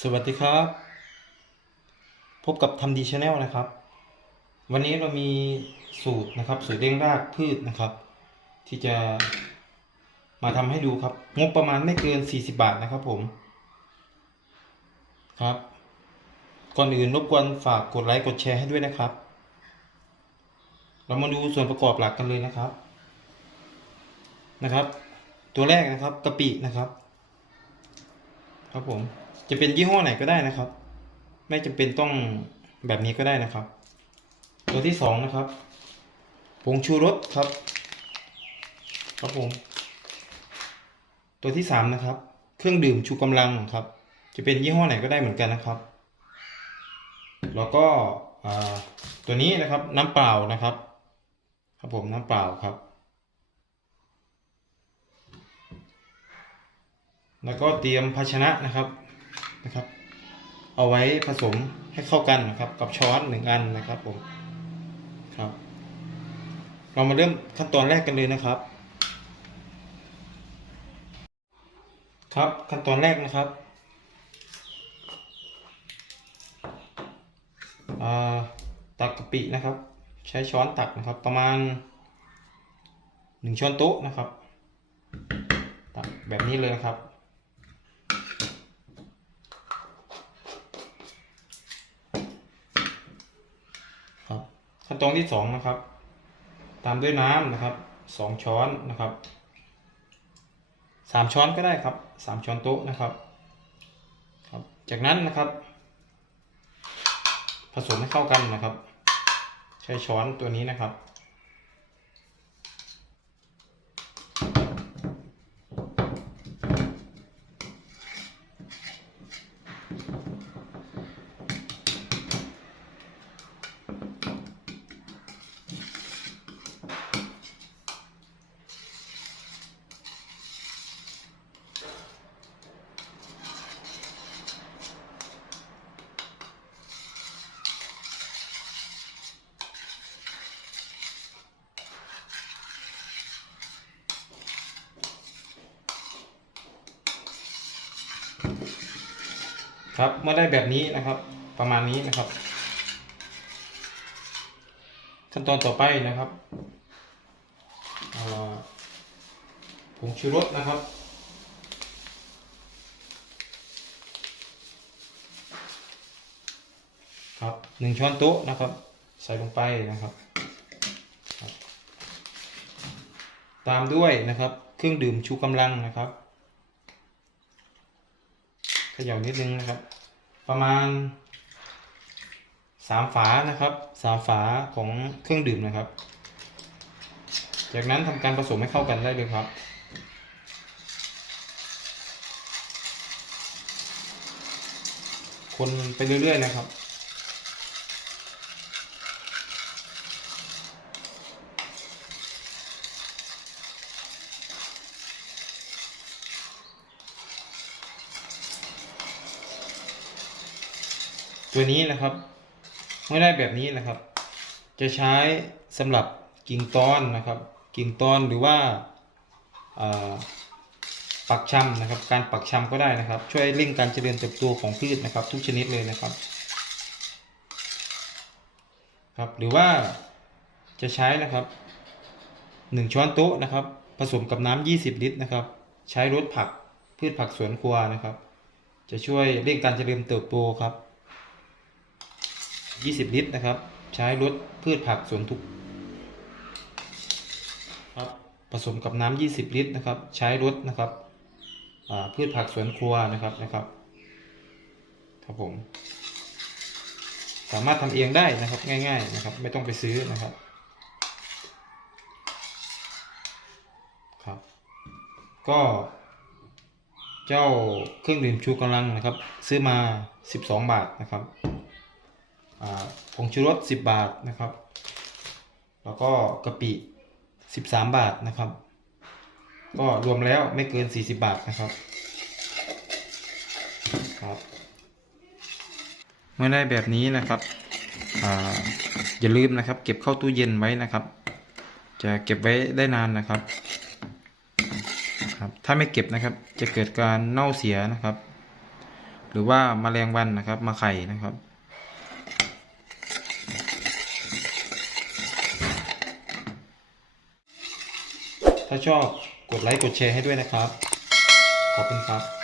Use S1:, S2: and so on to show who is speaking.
S1: สวัสดีครับ พบกับทำดีชาแนลนะครับ วันนี้เรามีสูตรนะครับ สูตรเร่งรากพืชนะครับ ที่จะมาทำให้ดูครับ งบประมาณไม่เกิน 40 บาทนะครับผมครับ ก่อนอื่นรบกวนฝากกดไลค์กดแชร์ให้ด้วยนะครับ เรามาดูส่วนประกอบหลักกันเลยนะครับนะครับ ตัวแรกนะครับกะปินะครับ ครับผม จะเป็นยี่ห้อไหนก็ได้นะครับ ไม่จำเป็นต้องแบบนี้ก็ได้นะครับ ตัวที่สองนะครับผงชูรสครับครับผมตัวที่สามนะครับ เครื่องดื่มชูกำลังครับ จะเป็นยี่ห้อไหนก็ได้เหมือนกันนะครับ แล้วก็ตัวนี้นะครับน้ำเปล่านะครับครับผมน้ำเปล่าครับ แล้วก็เตรียมภาชนะนะครับ นะครับ เอาไว้ผสมให้เข้ากันนะครับ กับช้อนหนึ่งอันนะครับผมครับ เรามาเริ่มขั้นตอนแรกกันเลยนะครับ ครับขั้นตอนแรกนะครับตักกะปินะครับ ใช้ช้อนตักนะครับ ประมาณหนึ่งช้อนโต๊ะนะครับ ตักแบบนี้เลยนะครับ ขั้นตอนที่สองนะครับ ตามด้วยน้ำนะครับสองช้อนนะครับสามช้อนก็ได้ครับสามช้อนโต๊ะนะครับครับ จากนั้นนะครับ ผสมให้เข้ากันนะครับ ใช้ช้อนตัวนี้นะครับ ครับเมื่อได้แบบนี้นะครับ ประมาณนี้นะครับ ขั้นตอนต่อไปนะครับผงชูรสนะครับครับหนึ่งช้อนโต๊ะนะครับ ใส่ลงไปนะครับตามด้วยนะครับ เครื่องดื่มชูกำลังนะครับ ย่านิดนึงนะครับ ประมาณสามฝานะครับสามฝาของเครื่องดื่มนะครับ จากนั้นทำการผสมให้เข้ากันได้เลยครับ คนไปเรื่อยๆนะครับ ตัวนี้นะครับ เมื่อได้แบบนี้นะครับ จะใช้สำหรับกิ่งตอนนะครับ กิ่งตอนหรือว่าปักชำนะครับ การปักชำก็ได้นะครับ ช่วยเร่งการเจริญเติบโตของพืชนะครับ ทุกชนิดเลยนะครับครับหรือว่าจะใช้นะครับหนึ่งช้อนโต๊ะนะครับ ผสมกับน้ำ20 ลิตรนะครับ ใช้รดผักพืชผักสวนครัวนะครับ จะช่วยเร่งการเจริญเติบโตครับ 20 ลิตรนะครับ ใช้รดพืชผักสวนทุกครับผสมกับน้ำ20 ลิตรนะครับ ใช้รดนะครับพืชผักสวนครัวนะครับนะครับครับผม สามารถทำเองได้นะครับง่าย ๆนะครับ ไม่ต้องไปซื้อนะครับครับ ก็เจ้าเครื่องดื่มชูกำลังนะครับ ซื้อมา 12 บาทนะครับ ผงชูรส 10 บาทนะครับ แล้วก็กะปิ 13 บาทนะครับ ก็รวมแล้วไม่เกิน 40 บาทนะครับครับ เมื่อได้แบบนี้นะครับออย่าลืมนะครับ เก็บเข้าตู้เย็นไว้นะครับ จะเก็บไว้ได้นานนะครับครับ ถ้าไม่เก็บนะครับ จะเกิดการเน่าเสียนะครับ หรือว่าแมลงวันนะครับ มาไข่นะครับ ถ้าชอบกดไลค์กดแชร์ให้ด้วยนะครับ ขอบคุณครับ